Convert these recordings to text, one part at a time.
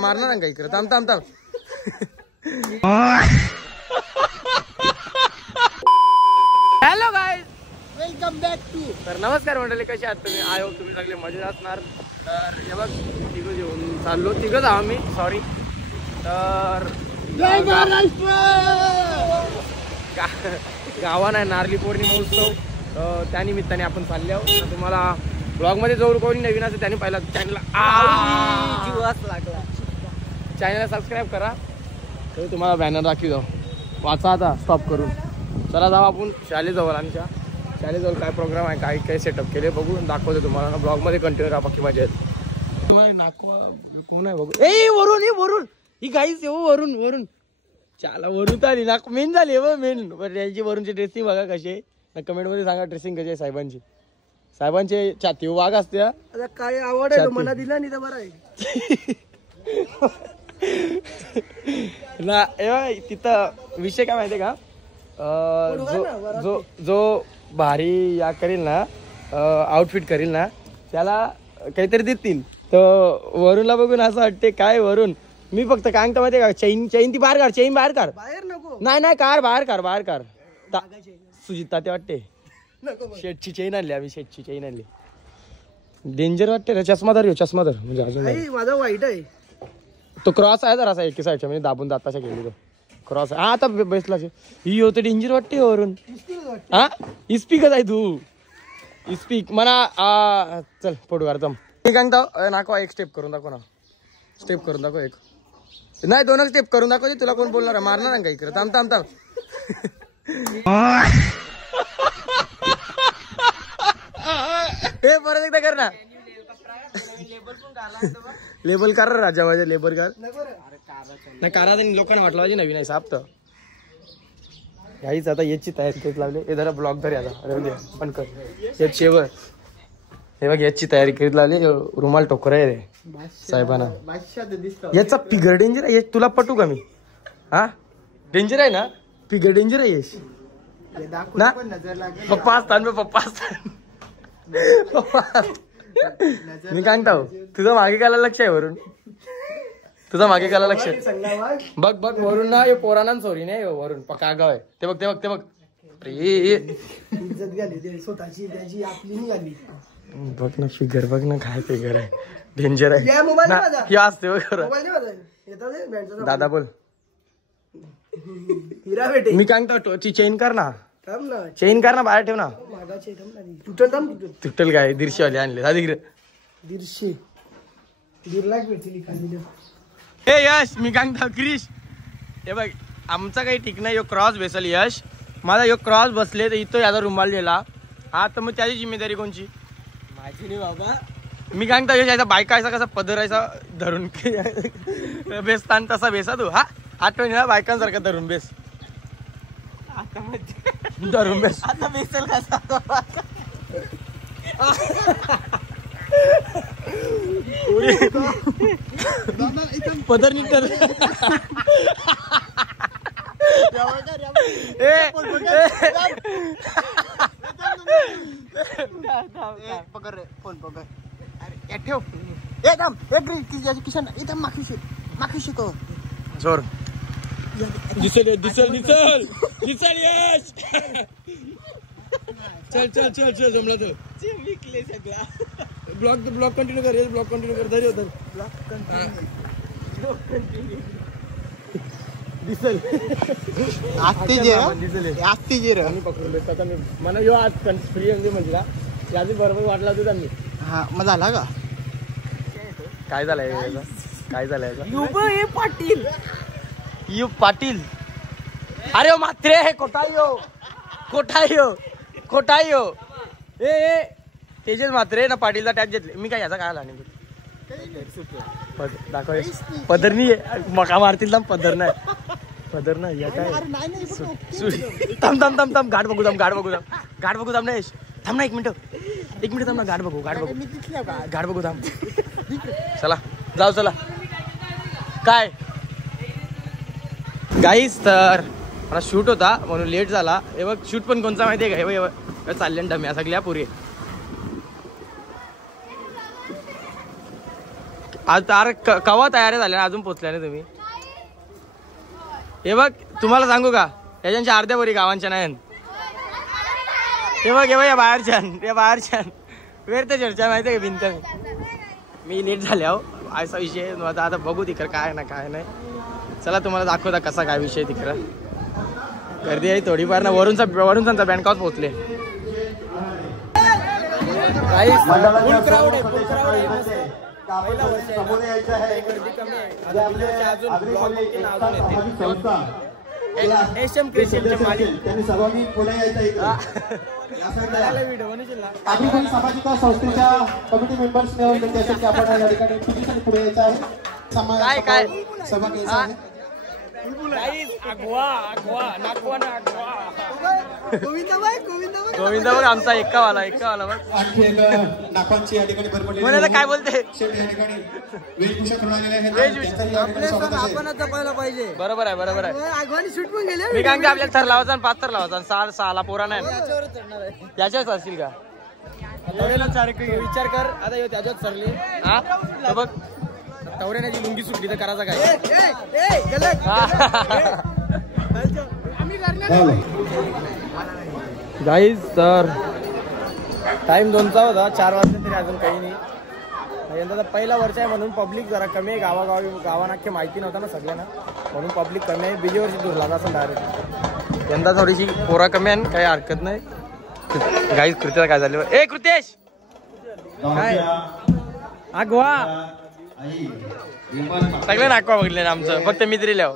मारणार ना काही करत थांब थांब थांब. Hello guys, welcome back to. तर नमस्कार मंडळी, कसे आहात तुम्ही? आय होप तुम्ही सगळे मजेत असणार. तर हे बघ तिघं जेवून चाललो, तिघंच आहो मी, सॉरी. तर जय महाराष्ट्र. गावा नाही नारली पौर्णिमा उत्सव, त्यानिमित्ताने आपण चालले आहोत. तुम्हाला ब्लॉग मध्ये जवळ कोणी नवीन असेल त्याने पहिला चॅनलला जीवास लागला. चॅनलला सबस्क्राईब करा. तर तुम्हाला बॅनर दाखवी जाऊ, वाचा आता स्टॉप करून. चला जाऊ आपण शाळेजवळ. आमच्या शाळेजवळ काय प्रोग्राम आहे, काय काय सेटअप केले बघू, दाखवते तुम्हाला. ब्लॉग मध्ये कंटिन्यू करा, बाकी मजा येईल. तुम्हाला नाकवा कोण आहे बघू. ए वरून, ही वरून, ही गाईच येऊ वरून वरून. चला वरून आली नाक मेन झाली व मेन. यांची वरूनची ड्रेसिंग बघा कशी आहे, कमेंट मध्ये सांगा ड्रेसिंग कशी आहे साहेबांची. साहेबांचे छाती वाघ असते. आता काय आवड आहे मला दिला नाही तर बरं आहे ना. तिथं विषय काय माहितीये का, जो भारी या करील ना, आउटफिट करील ना, त्याला काहीतरी देतील. तर वरूनला बघून असं वाटते काय वरून. मी फक्त काय म्हणतो माहितीये का, चैन ती बाहेर काढ, चैन बाहेर काढ. बाहेर नको. नाही कार बाहेर काढ. सुजित ताते वाटते. शेटची चेन आणली आम्ही, शेटची चेन आणली. डेंजर वाटते रे. चष्मादार म्हणजे अजून माझा वाईट आहे. तो क्रॉस आहे जरा एकी साईडच्या, म्हणजे दाबून दाताच्या गेली तो क्रॉस. हा आता बेसला ही होतं, डेंजर वाटते वरून. हा इस्पीकच आहे तू, इस्पीक म्हणा. चल फोटो काढतो मी. काय नाको एक स्टेप करून दाखव ना, स्टेप करून दाखव. एक नाही दोन स्टेप करून दाखव. तुला कोण बोलणार, मारणार ना काही करत. थांब थांब थांब. हे परत एकदा कर ना. लेबल कर राजा, माझे लेबल कर नाही. कारा लोकांना वाटलं पाहिजे नवीन आहे साप. तर काहीच आता याची तयारी करीत लावली. हे जरा ब्लॉक धर आता. अरे पण कर याच शेवर. हे बघ याची तयारी करीत लावली. रुमाल टोकर आहे रे साहेबांना. याचा फिगर डेंजर आहे. तुला पटू का मी? हा डेंजर आहे ना, फिगर डेंजर आहे यश ना. पप्पा असतात मी काय म्हणतो, तुझं मागे काला लक्ष आहे वरून, तुझा मागे काला लक्ष आहे. बघ वरून ना, हे पोराना चोरी नाही वरून पक्का गाव आहे. ते बघ इज्जत घाली स्वतःची, त्याची आपली निघाली. बघ ना फिगर, बघ ना काय फिगर आहे, डेंजर आहे. असते दादा बोल. मी काय म्हणतो, चेन कर ना, चेन कर ना, बाहेर ठेव ना. तुटल काय, 150 वाले आणले. 150 लाख भेटली. हे यश, मी काय म्हणतो क्रिश, हे बघ आमचा काही ठीक नाही. यो क्रॉस बसेल यश, माझा यो क्रॉस बसले तर इथं याचा रुमाल दिला. हा तर मग त्याची जिम्मेदारी कोणची? माझी नाही बाबा. मी काय म्हणतो यश, याचा बायका कसा पदरायचा धरून बेसतान तसा बेसा तू. हा आठवणी ना बायकांसारखा धरून बेस. धरून बेस. आता बेसल कसा पदर निघतात. पकड रे फोन, पकड. अरे ठेव. एकदम किशन एकदम माखी शिकव जोर. दिसल यश. चल जमला तर. ब्लॉक कंटिन्यू कर, ब्लॉक कंटिन्यू कर. धरी होतं दिसल. पकडून बेसता मी मला यो आज फ्री म्हणला यादी बरोबर वाटला तुझा मी. हा मग झाला का? काय झालंय पाटील यू पाटील. अरे मात्रे हे कोठायो ए तेजेच मात्रे ना. पाटीलचा टॅच घेतले मी. काय याचा काय आला नाही दाखव. पदर नाही मका मारतील ना. पदर नाही या काय. थांब घाट बघू थांब नाही. थांब ना 1 मिनिट. एक मिनिट थांब ना, घाट बघू मी दिसल्या का घाट बघू थांब. चला जाऊ चला. काय गाईस, तर मला शूट होता म्हणून लेट झाला. हे बघ शूट पण कोणता माहिती आहे का, हे बघ चालले डम्या सगळ्या पुरी. आज तार कवा तयारी झाल्या अजून पोचल्या नाही तुम्ही. हे बघ तुम्हाला सांगू का, याच्या अर्ध्या बरी गावांच्या नाही. हे बघ या बाहेरच्या वेळ तर चर्चा माहिती आहे का भिंत. मी लेट झाले अहो, असा विषय. आता बघू तिकडं काय ना काय नाही. चला तुम्हाला दाखवता कसा काय विषय तिकडं. गर्दी आहे थोडीफार ना. वरूनचा बँकावर पोहोचले. फुल क्राऊड आहे, फुल क्राऊड आहे. पहिला वर्ष आहे, गर्दी कमी आहे. अजून ब्लॉग येते. एशियम क्रिस्टियनचे मालिक त्यांनी सर्वांनी पुढे यायचं. आपली कोणी सामाजिक संस्थेच्या कमिटी मेंबर्स मिळून त्यासाठी आपण या ठिकाणी पिटिशन पुढे यायचं आहे. काय सभा घ्यायचं आहे. गोविंदा बघ आमचा एक्कावाला बघ. आणखी एक नागपांची या ठिकाणी भरपडलेली म्हणाला काय बोलते. या ठिकाणी वेशभूषा करून आलेले आहेत. आपणच जपायला पाहिजे. बरोबर आहे. आगवानी शूट पण गेले. मी काय आपल्याला थर लावायचा आणि 5 थर लावायचा. 6 पोरा नाही याच्याच असतील का. विचार कर आता त्याच्यात सरले. हा बघ तवऱ्याची लुंगी सुटली तर करायचा काय. गाईज तर टाइम 2चा होता, 4 वाजले तरी अजून काही नाही. यंदा पहिला वर्ष आहे म्हणून पब्लिक जरा कमी आहे. गावानाखे माहिती नव्हता ना सगळ्यांना, म्हणून पब्लिक कमी आहे. बीजी वर्षी दूर लागला असं डायरेक्ट. यंदा थोडीशी पोरा कमी आहे, काही हरकत नाही. गाईज कृत्याला काय झाले. ए कृतेश काय आगवा सगळे नाकवा बघले ना आमचं, फक्त मित्री लिहाव.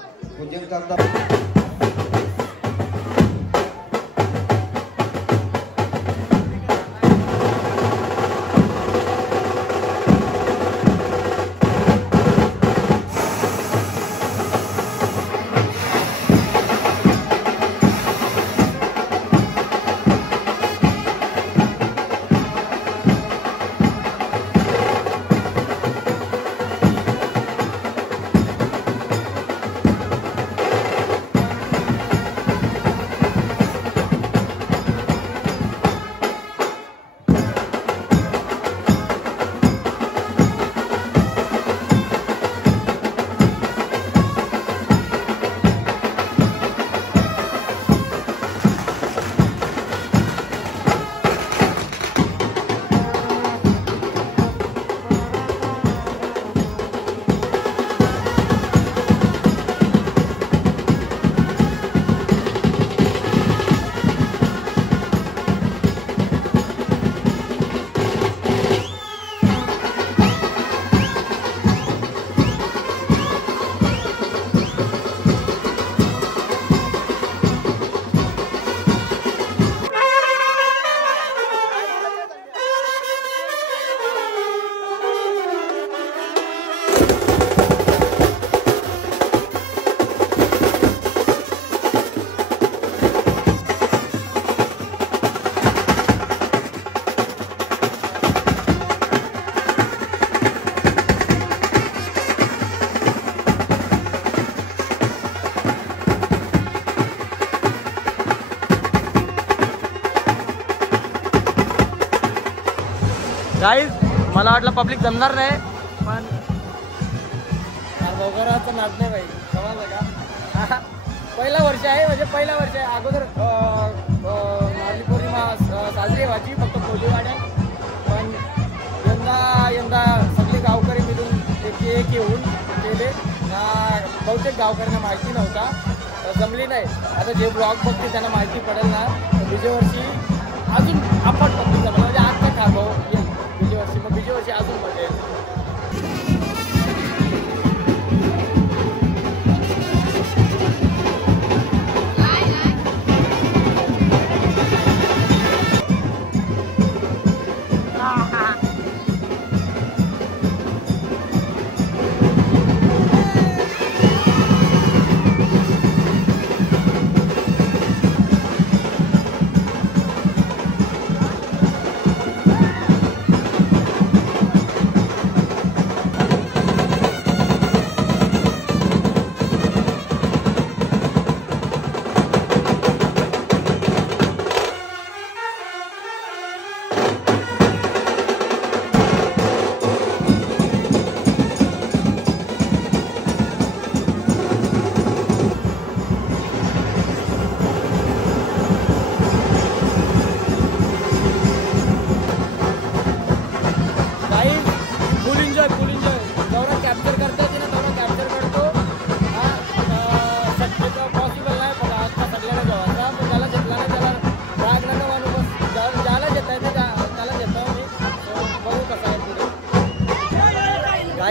गाईज मला वाटलं पब्लिक जमणार नाही, पण वगैरेचं नाच नाही भाई. समजलं का. पहिला वर्ष आहे, म्हणजे पहिला वर्ष आहे. अगोदर नारळी पौर्णिमा साजरी व्हायची फक्त कोलीवाड्यात, पण यंदा सगळे गावकरी मिळून एक येऊन केले. बहुतेक गावकऱ्यांना माहिती नव्हता, जमली नाही. आता जे ब्लॉग बघते त्यांना माहिती पडेल ना. बीजे वर्षी अजून आपण पब्लिक जमलं, म्हणजे आज काय खाबो बीजे वर्षी, मग बीजे वर्षी अजून पडेल.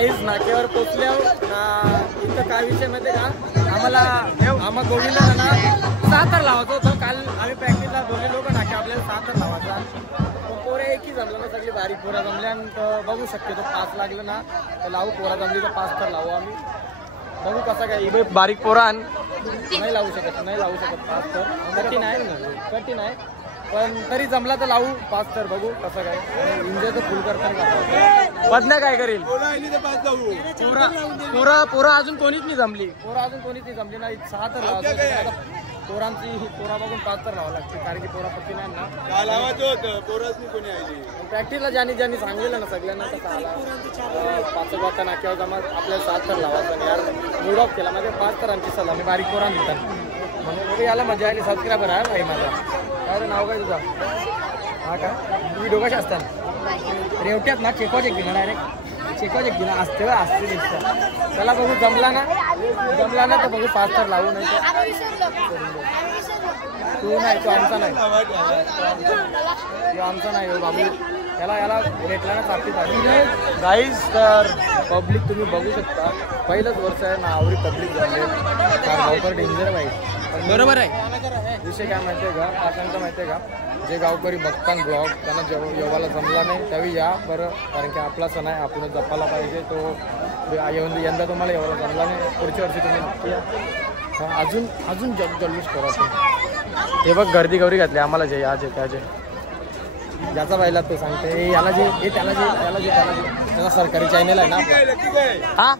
काहीच नाक्यावर पोचले इथं काय विषय माहिती का आम्हाला गोविंदा ना 7 तर लावायचं होतं. काल आम्ही प्रॅक्टिसला दोन्ही लोक नाक्या आपल्याला 7 तर लावायचा. पोरं एकही जमलं ना सगळी बारीक पोरा जमल्या तर बघू शक्यतो 5 लागलं ना तर लावू. पोरा जमली तर 5 तर लावू आम्ही. बघू कसं काय बारीक पोरा नाही लावू शकत 5 तर कठीण आहे पण तरी जमला तर लावू 5 तर. बघू कसं काय एन्जॉय तर फुल करताना पद्या काय करेल. पोरा अजून कोणीच नाही जमली नाही 6 तर लावायचं. पोरा बघून 5 तर लावा लागते कारण की पोरा पत्ती नाही ना लावायचं होतं. पोराच नाही कोणी आली प्रॅक्टिसला ज्यांनी सांगितलं ना सगळ्यांना कसं आला 5 वाजता नाक्यावर जमा आपल्याला 7 तर लावायचं आणि यार मूड ऑफ केला माझ्या 5 तरांची सलाह मी बारीक पोरा देतात म्हणजे याला मजा आली. सबस्क्रायबर आहे भाई माझा. काय रे नाव काय तुझा. हा का व्हिडिओ कशा असतात रेवट्यात ना चेकॉच एक घेणार डायरेक्ट चेकॉच एक घेणार असते दिसतं. चला बघू जमला ना तर बघू 5 तर लावू नाही तू नाही तो आमचा नाही हो बाबू. याला भेटला ना सारखी गाईज. तर पब्लिक तुम्ही बघू शकता पहिलंच वर्ष आहे ना आवरी पब्लिक झाले गावकर डेंजर पाहिजे. बरोबर आहे. विषय काय माहिती आहे का पासांचा माहिती आहे का जे गावकरी बघतात ब्लॉग त्यांना जेव्हाला जमला नाही त्यावेळी या बरं कारण की आपला सण आहे आपण जपायला पाहिजे. तो यंदा तुम्हाला एवढा जमला नाही पुढच्या वर्षी तुम्ही नक्की या. अजून जल्लोष करा तुम्ही. हे बघ गर्दी गौरी घातली आम्हाला जे आज आहे त्याचे ज्याचा पाहिला तो सांगते याला जे त्याला सरकारी चॅनल आहे ना हा.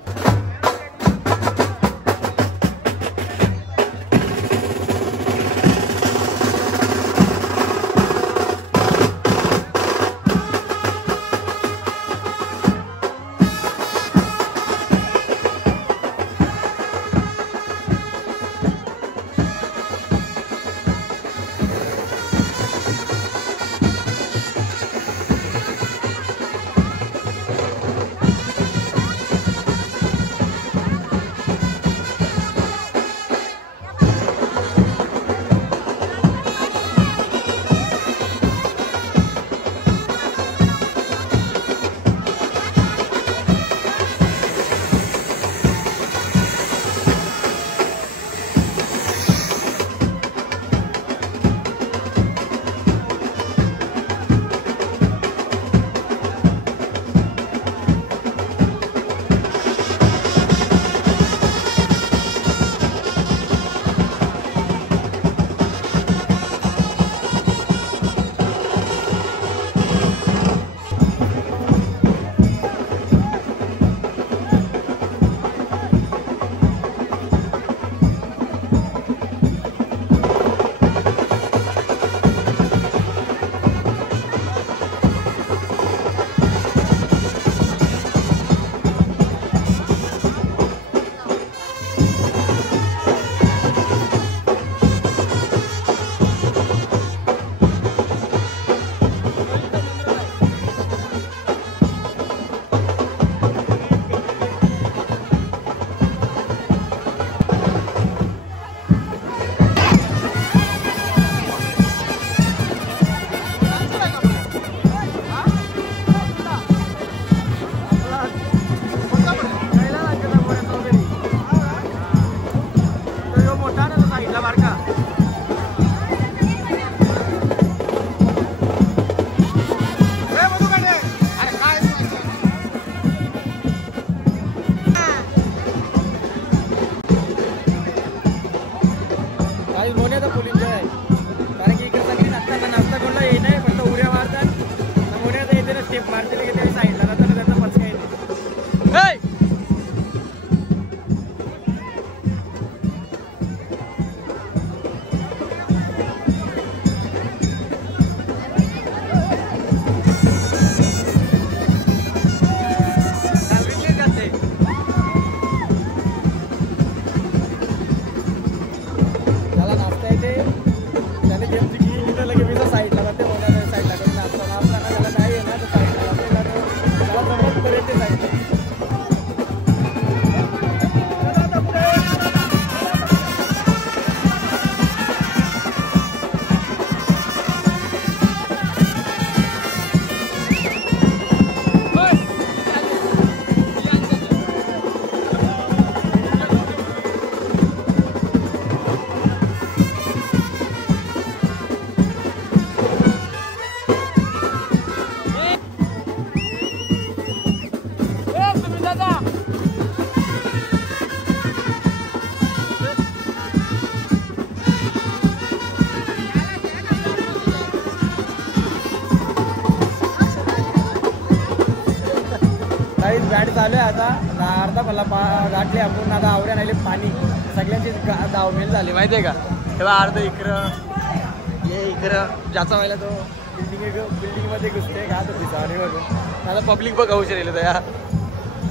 बॅट चालू आहे आता अर्धा पल्ला गाठले आपण आता आवड्या राहिले पाणी सगळ्यांची धावमेल झाली माहिती आहे का तेव्हा अर्ध इकडं हे इकडं ज्याचा व्हायला तो बिल्डिंगमध्ये घुसते का तो भिजावणे म्हणून मला पब्लिक बघ औषध दिलं तर या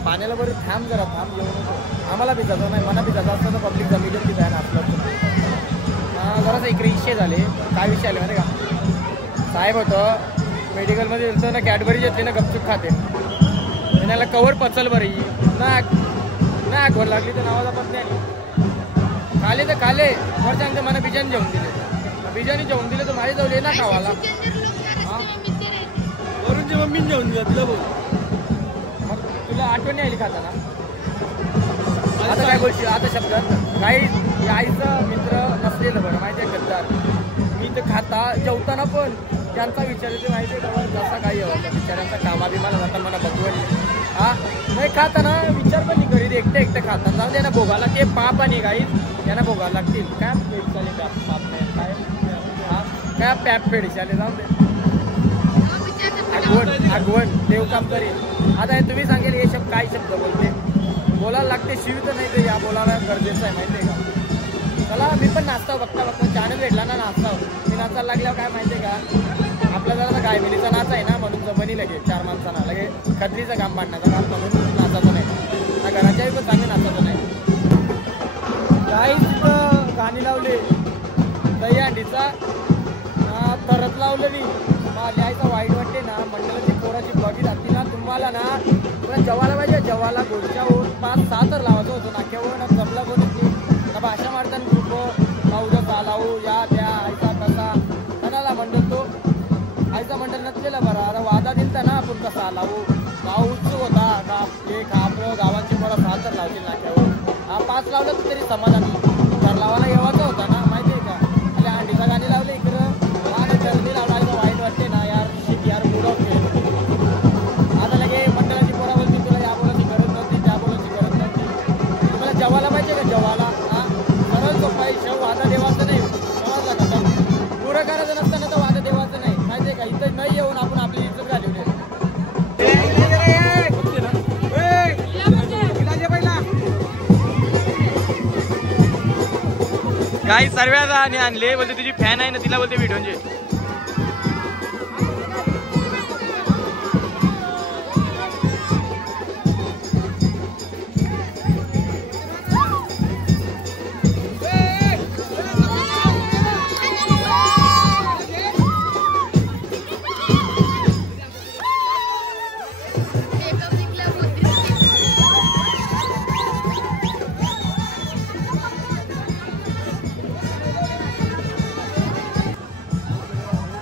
पाण्याला बरं थांब जरा थांब घेऊन नको आम्हाला भिजायचं नाही मला भिजायचं असतं तर पब्लिक जमिलं तिथं आहे ना आपलं जरासं इकडे इशे झाले काय विषय आले माहिती का साहेब होतं मेडिकलमध्ये येतं ना कॅडबरी घेतली ना गपचूप खाते त्याला कवर पचल बरी ना आठवण लागली तर नावाचा पण नाही खाले तर खाले वरच्या मला बिजाने जेवून दिले बिजाने जेवून दिले तर माझे जाऊ ना खावाला वरूनची मम्मीने जेवून दिलं तुला बोल मग तुला आठवण नाही आली खाताना आता काय बोलशील आता शब्द काही आईचं मित्र नसलेलं बरं माहिती आहे गद्दार मी तर खाता जेवताना पण त्यांचा विचार येते माहिती आहे का जसा काही हवा बिचाऱ्यांचा कामाबिमाला जाताना मला बघवली हा नाही खाताना विचार पण नाही करीत एकटे खाताना जाऊन त्यांना भोगाला ते पाप आणि काही त्यांना भोगायला लागतील काय पेडचाले पाप नाही काय हा काय पॅप पेडचाले जाऊन दे आगवण देव काम करेल आता हे तुम्ही सांगेल हे शब्द काय शब्द बोलते बोलायला लागते शिव तर नाही तर या बोलायला गरजेचं आहे माहिती आहे का चला मी पण नाचतो बघता चॅनल भेटला ना नाचतो मी नाचायला लागल्यावर काय माहिती आहे का आपला जरा गायमिलीचा नाच आहे ना म्हणून जमनी लगे 4 माणसांना लगे खत्रीचं काम पाडण्याचं काम म्हणून नाचायचं नाही ना घराच्याही पण चांगले नाचायचं नाही काहीच गाणी लावले दहीहंडीचा तरत लावलं मी माझ्या आईचा वाईट वाटते ना मंडळाची पोराची बघी लागते ना तुम्हाला ना तुला जवाला पाहिजे जवाला गोष्टीवर 5-6 तर लावायचं होतं नाक्यावर ना जमला कोणी ना भाषा मारताना ग्रुप माऊजा चालावू या त्या आईचा कसा कोणाला मंडळ तो आईचा मंडळ नसलेला बरा आता वादा दिलता ना आपण कसा आलावू गाव उत्सुक होता का एक आपलं गावाची पोरं 6 तर लावतील नाक्यावर हा 5 लावलं तरी समाधान घर लावायला येवायचा होता ना माहिती आहे का आणि अंडीचा गाणी लावले इकडं जल्दी लावला वाईट वाटते ना यार शिक यार मूड ऑफ आता लगे मंडळाची पोरा बोलते तुला या बोलायची गरज नव्हती त्या बोलायची गरज नव्हती तुम्हाला जेवायला पाहिजे का जेवायला हा सरळ सोपाई शेव वादा देवाचं नाही समजला का पुरं करायचं नसताना तर वादा देवाचं नाही माहिती आहे का इथं नाही येऊन आपण आपली इज्जत घालवली काही सर्वांनी आणले बोलते तुझी फॅन आहे ना तिला बोलते व्हिडिओ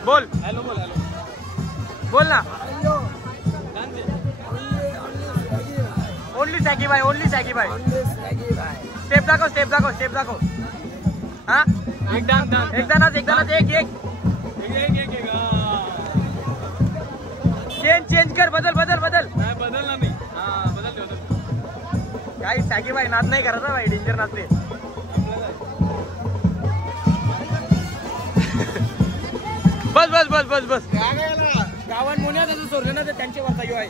बोल हॅलो बोल ना ओनली सॅगी बाय स्टेप दाखव हा एकदाच एक चेंज कर बदल ना मी बदल काही सॅगी बाई नाच नाही करायचा बाई डेंजर नाचते बस गावात मुन्यात असं सोडलं ना तर त्यांचे वार्ता घेऊ आहे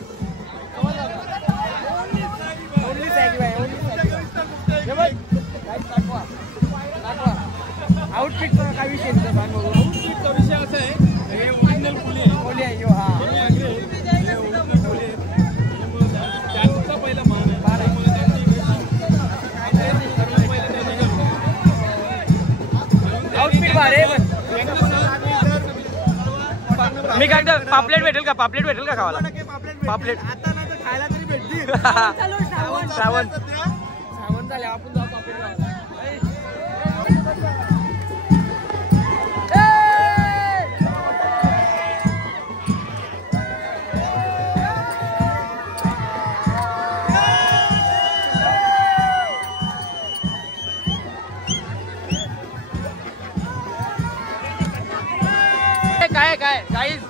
ओनली सॅगी बाय आउटफिट काय विषय सांग आउटफिटचा विषय असा आहे हे ओरिजिनल फुले आहे यो हा त्यांचा पहिला मान आउटफिट भारी मी काय पापलेट भेटेल का खावाला पापलेट आता नाही तर खायला तरी भेटतील श्रावण झाले आपण जाऊ पापलेट खायला काय काहीच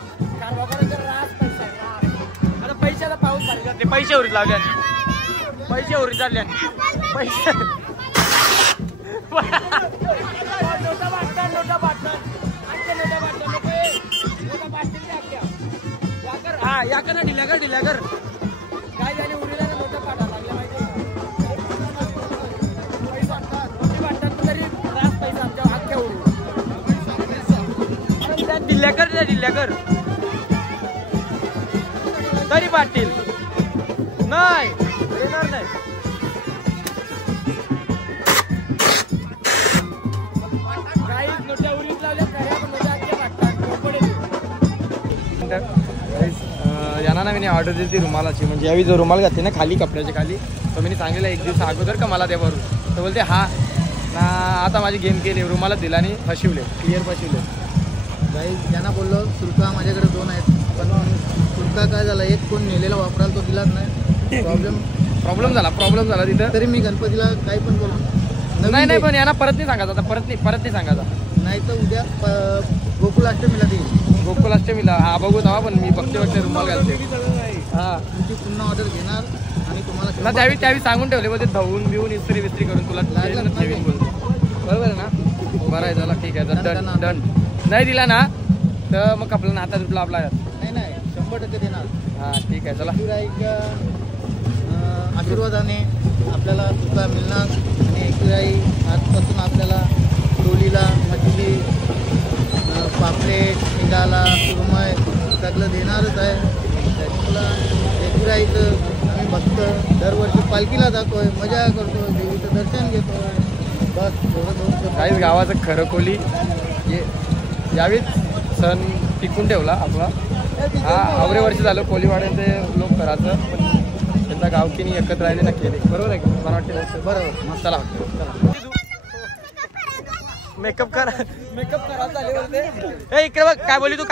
आता पैशाला पाऊस झाले पैसे उरीत लावले पैसे उरीत चालले पैसे हा या कर ना ढिल्या कर काय झाले उरीला जिल्ह्याकर तरी पाटील नाही येणार नाही. यांना ना मी ऑर्डर दिली रुमालाची, म्हणजे यावी जो रुमाल घातली ना खाली कपड्याच्या खाली, तर मी सांगितलं एक दिवस अगोदर का मला द्या भरून, तर बोलते हा ना आता माझी गेम केली रुमालात दिला आणि फसवले क्लिअर फसवले. काही ज्यांना बोललो सुरका माझ्याकडे 2 आहेत, पण सुरका काय झाला एक कोण नेलेला वापरायला तो दिलाच नाही. प्रॉब्लेम झाला तिथं. तरी मी गणपतीला काही पण बोललो नाही पण यांना परत नाही सांगायचं आता, परत नाही सांगायचं. नाही तर उद्या गोकुलाष्टमीला देईल. गोकुलाष्टमीला हा बघू तेव्हा, पण मी बघते रुमाल घालते. हा तुमची पुन्हा ऑर्डर घेणार आणि तुम्हाला ना त्यावेळी सांगून ठेवले बोलते धवून बिवून इस्त्री विस्त्री करून तुला ठेवीन बोलतो. बरोबर आहे ना? बरं आहे चला ठीक आहे डन. नाही दिला ना तर मग आपला नाता तुला आपला नाही 100% देणार. हा ठीक आहे चला. आशीर्वादाने आपल्याला सुद्धा मिळणार आणि एकविराई आजपासून आपल्याला डोलीला मछली पापलेट निघाला सुरमय सगळं देणारच आहे. त्याच्यामुळं एकविराईचं आम्ही बघतो दरवर्षी पालखीला जातोय, मजा करतोय, देवीचं दर्शन घेतोय. बस थोडं काहीच गावाचं खरं कोली यावीच सण टिकून ठेवला आपला. हा आवरे वर्ष झालं कोलीवाड्याचे लोक करायचं, पण त्यांचा गावकीनी एकत्र राहिले ना केले. बरोबर आहे का? मला वाटतं बरोबर. मग चला मेकअप करा झाले होते. ए इकडे बघ काय बोलली तू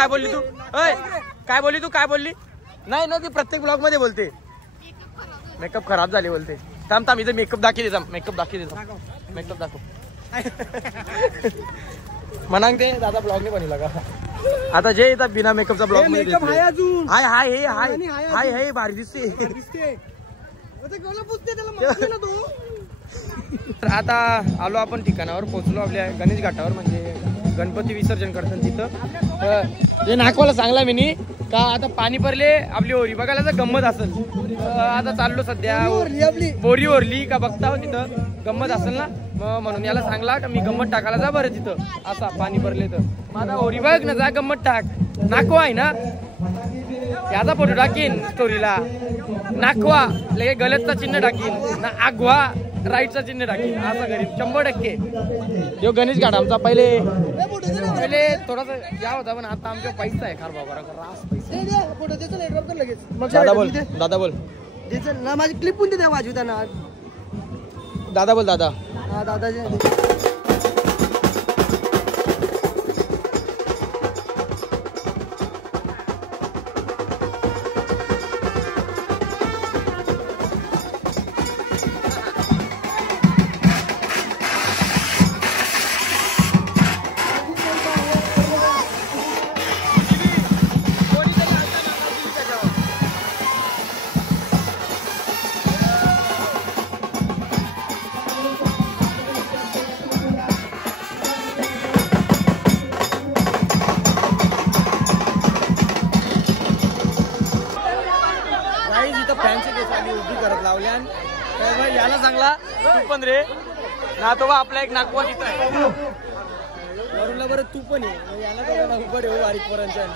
काय बोलली नाही ना ती प्रत्येक ब्लॉग मध्ये बोलते मेकअप खराब झाले बोलते. थांब इथे मेकअप दाखव म्हणांग ते दादा ब्लॉग नाही बनवला का आता जे येतात बिना मेकअपचा ब्लॉग हाय भारी दिसते. आता आलो आपण ठिकाणावर पोहोचलो आपल्या गणेश घाटावर, म्हणजे गणपती विसर्जन करतात तिथं. ते नागवाला सांगला मी का आता पाणी भरले आपली ओरी बघायला तर गंमत असेल. आता चाललो सध्या बोरी ओरली का बघता तिथं गंमत असेल ना, मग म्हणून याला सांगला का मी गंमत टाकायला जा बरं तिथं. आता पाणी भरले तर माझा ओरी बघ ना जा गंमत टाक. नाकवा आहे ना याचा फोटो टाकीन स्टोरीला. नाकवा लगे गलतचा चिन्ह टाकीन ना, आगवा राईटचा चिन्ह टाकीन असं करीन 100%. जो गणेश घाट आमचा पहिले थोडासा या होता, पण आता आमच्या पैसा आहे खार बाबा रास पैसा. दादा बोल ना माझी क्लिप कोणती द्या वाजवताना. दादा बोल दादा. हा दादा याला सांगला तू पण रे ना तो आपला एक नागवा तिथं आहे वरूला बरं तू पण आहे याला उभं ठेवू बारीक पोरांच्या.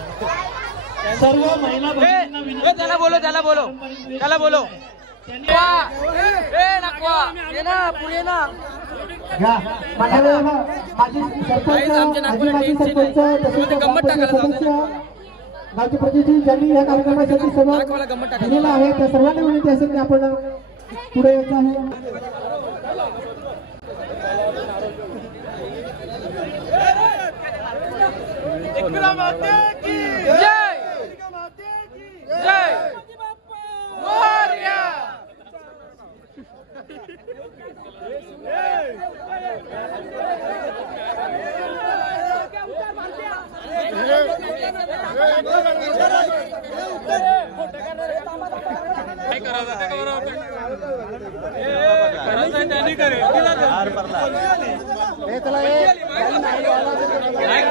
सर्व महिला त्याला बोलो ये ना पुढे ना गंमत टाकायला गावचे प्रतिनिधी ज्यांनी या कार्यक्रमासाठी सहभाग दिलेला आहे त्या सर्वांना विनंती असेल की आपण पुढे यायचं आहे.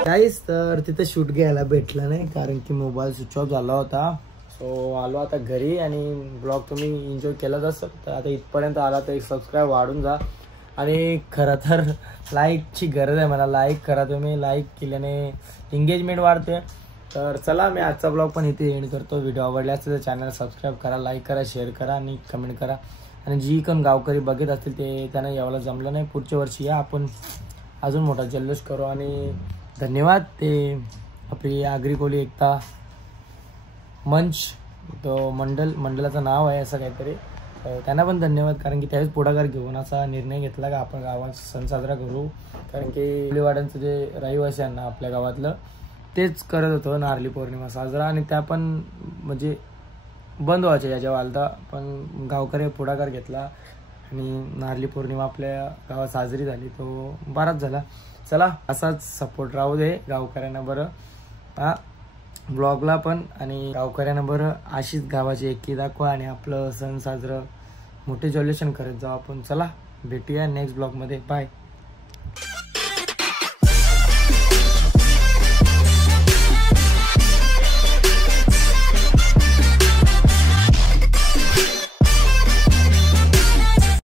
काहीच तर तिथे शूट घ्यायला भेटला नाही कारण की मोबाईल स्विच ऑफ झाला होता. सो आलो आता घरी आणि ब्लॉग तुम्ही एन्जॉय केलाच असेल तर आता इथपर्यंत आला तर एक सबस्क्राईब वाढून जा आणि खरं तर लाईकची गरज आहे मला. लाईक करा तुम्ही, लाईक केल्याने एंगेजमेंट वाढते. तर चला मी आजचा ब्लॉग पण इथे एंड करतो. व्हिडिओ आवडला असेल तर चॅनल सबस्क्राईब करा, लाईक करा, शेअर करा आणि कमेंट करा. आणि जी कोण गावकरी बघत असतील ते त्यांना यावला जमलं नाही, पुढच्या वर्षी या, आपण अजून मोठा जल्लोष करू. आणि धन्यवाद. ते आपली आगरी कोळी एकता मंच, तो मंडळाचं नाव आहे असं काहीतरी, त्यांना पण धन्यवाद. कारण की त्यावेळेस पुढाकार घेऊन असा निर्णय घेतला का आपण गावात सण साजरा करू. कारण की कोळीवाड्यांचं जे रहिवाशांना आपल्या गावातलं तेच करत होतं नारळी पौर्णिमा साजरा, आणि त्या पण म्हणजे बंद व्हायच्या याच्या वालता. पण गावकरी पुढाकार घेतला आणि नारळी पौर्णिमा आपल्या गावात साजरी झाली. तो बराच झाला. चला असाच सपोर्ट राहू दे गावकऱ्यांना बरं, हा ब्लॉगला पण, आणि गावकऱ्यांना बरं अशीच गावाची एकी दाखवा आणि आपलं सण साजरं मोठे जल्लोषण करत जाऊ आपण. चला भेटूया नेक्स्ट ब्लॉगमध्ये. बाय.